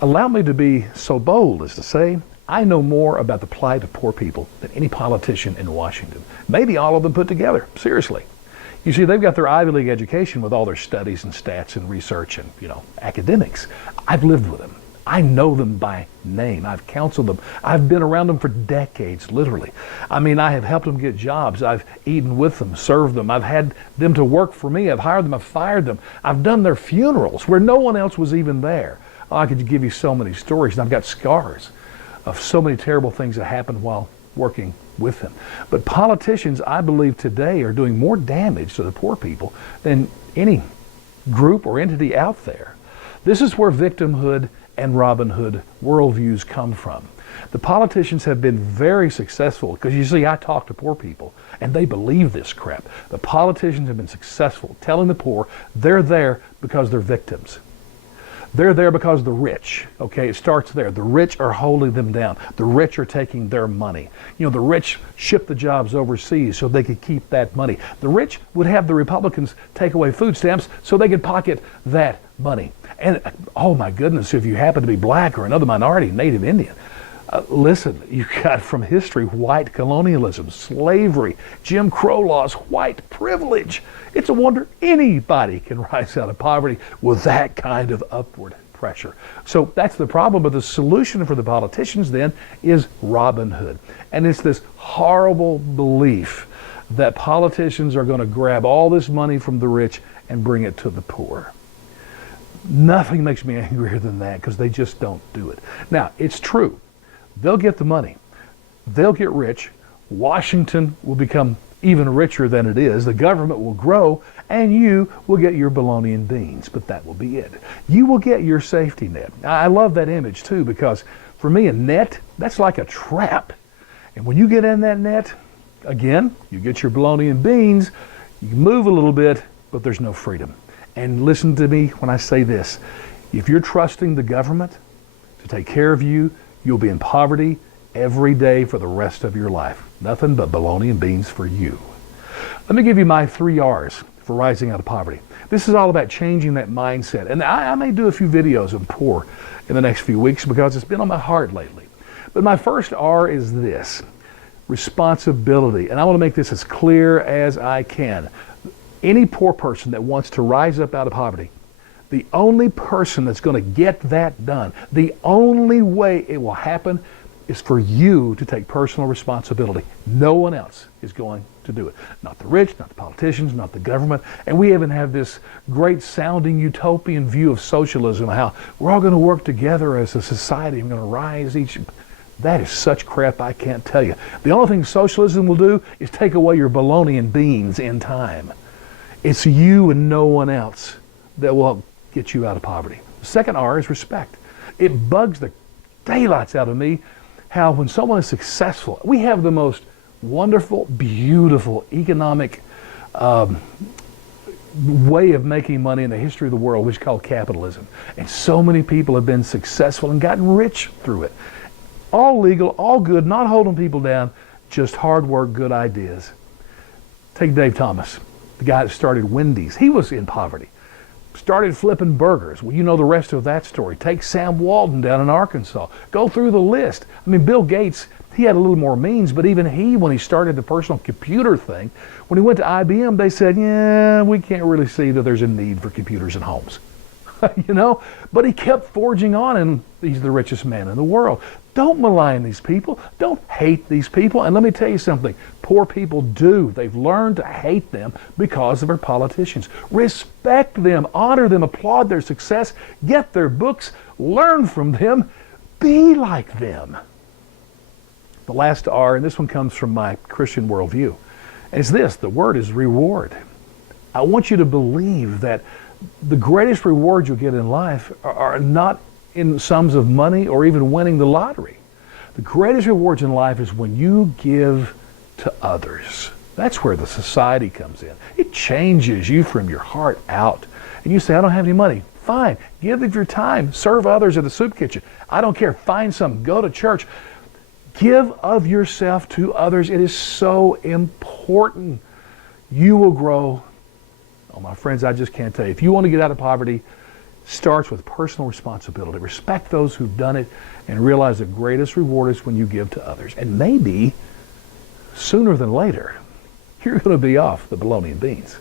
Allow me to be so bold as to say, I know more about the plight of poor people than any politician in Washington. Maybe all of them put together, seriously. You see, they've got their Ivy League education with all their studies and stats and research and, academics. I've lived with them. I know them by name. I've counseled them. I've been around them for decades, literally. I mean, I have helped them get jobs. I've eaten with them, served them. I've had them to work for me. I've hired them. I've fired them. I've done their funerals where no one else was even there. Oh, I could give you so many stories, and I've got scars of so many terrible things that happened while working with them. But politicians, I believe today, are doing more damage to the poor people than any group or entity out there. This is where victimhood and Robin Hood worldviews come from. The politicians have been very successful because, you see, I talk to poor people and they believe this crap. The politicians have been successful telling the poor they're there because they're victims. They're there because the rich, okay, it starts there. The rich are holding them down. The rich are taking their money. The rich ship the jobs overseas so they could keep that money. The rich would have the Republicans take away food stamps so they could pocket that money. And oh my goodness, if you happen to be black or another minority, Native Indian, listen, you've got from history white colonialism, slavery, Jim Crow laws, white privilege. It's a wonder anybody can rise out of poverty with that kind of upward pressure. So that's the problem, but the solution for the politicians then is Robin Hood. And it's this horrible belief that politicians are going to grab all this money from the rich and bring it to the poor. Nothing makes me angrier than that because they just don't do it. Now, it's true. They'll get the money. They'll get rich. Washington will become even richer than it is. The government will grow, and you will get your bologna and beans, but that will be it. You will get your safety net. I love that image, too, because for me, a net, that's like a trap. And when you get in that net, again, you get your bologna and beans, you move a little bit, but there's no freedom. And listen to me when I say this. If you're trusting the government to take care of you, you'll be in poverty every day for the rest of your life. Nothing but bologna and beans for you. Let me give you my 3 R's for rising out of poverty. This is all about changing that mindset. And I may do a few videos on poor in the next few weeks because it's been on my heart lately. But my first R is this: responsibility. And I want to make this as clear as I can. Any poor person that wants to rise up out of poverty, the only person that's going to get that done, the only way it will happen is for you to take personal responsibility. No one else is going to do it. Not the rich, not the politicians, not the government. And we even have this great sounding utopian view of socialism, how we're all going to work together as a society. We're going to rise each. That is such crap I can't tell you. The only thing socialism will do is take away your bologna and beans in time. It's you and no one else that will get you out of poverty. The second R is respect. It bugs the daylights out of me how when someone is successful, we have the most wonderful, beautiful economic way of making money in the history of the world, which is called capitalism. And so many people have been successful and gotten rich through it. All legal, all good, not holding people down, just hard work, good ideas. Take Dave Thomas, the guy that started Wendy's. He was in poverty. Started flipping burgers. Well, you know the rest of that story. Take Sam Walton down in Arkansas. Go through the list. I mean, Bill Gates, he had a little more means, but even he, when he started the personal computer thing, when he went to IBM, they said, yeah, we can't really see that there's a need for computers in homes. But he kept forging on, and he's the richest man in the world. Don't malign these people. Don't hate these people. And let me tell you something. Poor people do. They've learned to hate them because of our politicians. Respect them, honor them, applaud their success, get their books, learn from them, be like them. The last R, and this one comes from my Christian worldview, and it's this: the word is reward. I want you to believe that the greatest rewards you'll get in life are not in sums of money or even winning the lottery. The greatest rewards in life is when you give to others. That's where the society comes in. It changes you from your heart out. And you say, I don't have any money. Fine. Give of your time. Serve others at the soup kitchen. I don't care. Find some. Go to church. Give of yourself to others. It is so important. You will grow. Oh, my friends, I just can't tell you. If you want to get out of poverty, starts with personal responsibility. Respect those who've done it and realize the greatest reward is when you give to others. And maybe sooner than later, you're going to be off the bologna and beans.